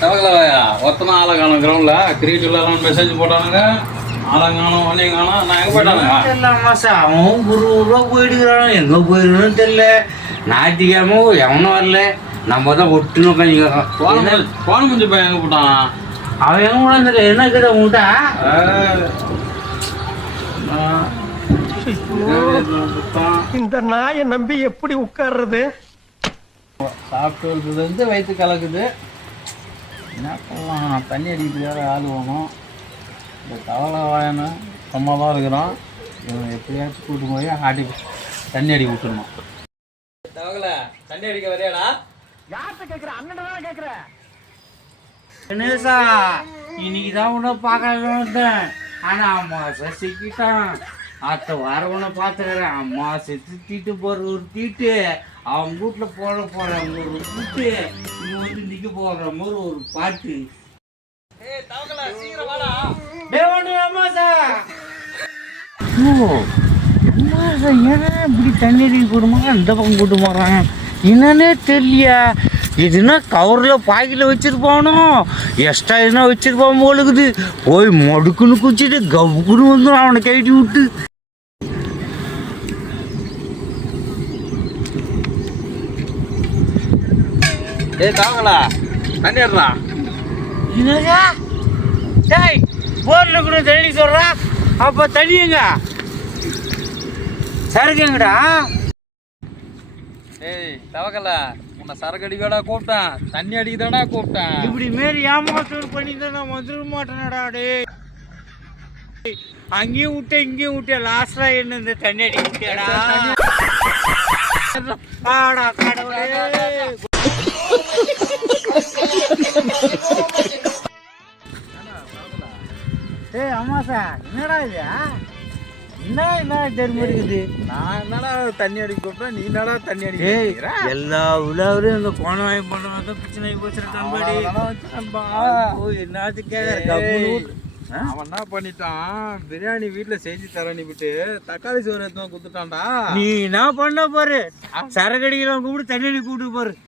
தவக்கலவாயா ஒருத்தனா ஆலங்கானம் கிரவுண்ட்ல கிரிக்கெட் எல்லாம் மெசேஜ் போட்டானுங்க. ஆலங்கானம் ஒன்னையும் நான் எங்க போயிட்டானுங்க தெரியலாமா சார்? அவன் குருவா போயிடுக்கிறான், எங்க போயிடுன்னு தெரியல. ஞாயிற்றுக்கிழமை எவனும் வரல, நம்ம தான் ஒட்டுன்னு உட்காந்து போன முடிஞ்ச பையன் எங்க போட்டான்? அவன் எங்க போனான்னு தெரியல. என்ன கிட்ட உங்கள்கிட்ட இந்த நாயை நம்பி எப்படி உட்கார்றது? சாப்பிட்டு வருது வயிற்று கலக்குது. என்ன பண்ணலாம்? தண்ணி அடிக்கிறதுக்காக ஆள் வேணும். இந்த தவளை வாயனை சும்மா தான் இருக்கிறோம். இவன் எப்படியாச்சும் கூட்டு போய் ஆட்டி தண்ணி அடி விட்டுருணும். தவளை தண்ணி அடிக்க வரையாடா? யார்கிட்ட கேட்குற? அண்ணன் தானே கேட்குற. கணேசா, இன்னைக்கு தான் உன்னை பார்க்க வந்தேன். ஆனா அம்மா சிக்கிட்டான். அடுத்த வாரம் உன்னை பார்த்துக்கிறேன். அம்மா செத்து போற ஒரு தீட்டு, அவங்க வீட்டுல போறேன் ஒரு கூட்டு, இங்க வந்து நிக்க போற மாதிரி ஒரு பாட்டு. ஏன்னா இப்படி தண்ணி அடிக்க போடுமா, இந்த பக்கம் கூட்டு போறான் என்னன்னே தெரியலையா? இதுனா கவரில் பாக்கில் வச்சுருப்பானோ, எக்ஸ்ட்ரா எதுனா வச்சுருப்பான் போலுக்குது. போய் மடுக்குன்னு குச்சிட்டு கவுக்குன்னு வந்துடும் அவனை கைட்டி விட்டு. தாங்களா தண்ணி ஏறா? என்னங்க டேய், போர்ல கூட தண்ணி சொல்கிறா. அப்போ தண்ணிங்க சரக்குங்கடா. ஏய் தவக்கல, உன்னை சரக்கு அடிக்கடா கூப்பிட்டேன், தண்ணி அடிக்கதாடா கூப்பிட்டேன். இப்படி மாரி ஏமாத்தூர் பண்ணி தான் நான் வந்துட மாட்டேனடா. டே அங்கேயும் விட்டேன் இங்கேயும் விட்டேன், லாஸ்டா என்ன இந்த தண்ணி அடிக்க விட்டியாடா? ஆடா கடவுளே. ஏய் அம்மா சார், என்னடா இது? என்ன தெரியுமா இருக்குது? நான் என்னடா தண்ணி அடிக்க கூப்பிட்டேன், நீ என்னடா தண்ணி ஏய் அடிக்க? எல்லா உலாவரையும் இந்த கோணம் வாங்கி பண்ணுறவங்க தான் பிரச்சனை ஆகி போச்சு. கம்பெனி என்னத்துக்கு அவன் என்ன பண்ணிட்டான், பிரியாணி வீட்டுல செஞ்சு தரேன்னு விட்டு தக்காளி சோறு எடுத்து குடுத்துட்டான்டா. நீ என்ன பண்ண பாரு, சரக்கடிக்கலாம் கூப்பிட்டு தண்ணி கூப்பிட்டு பாரு.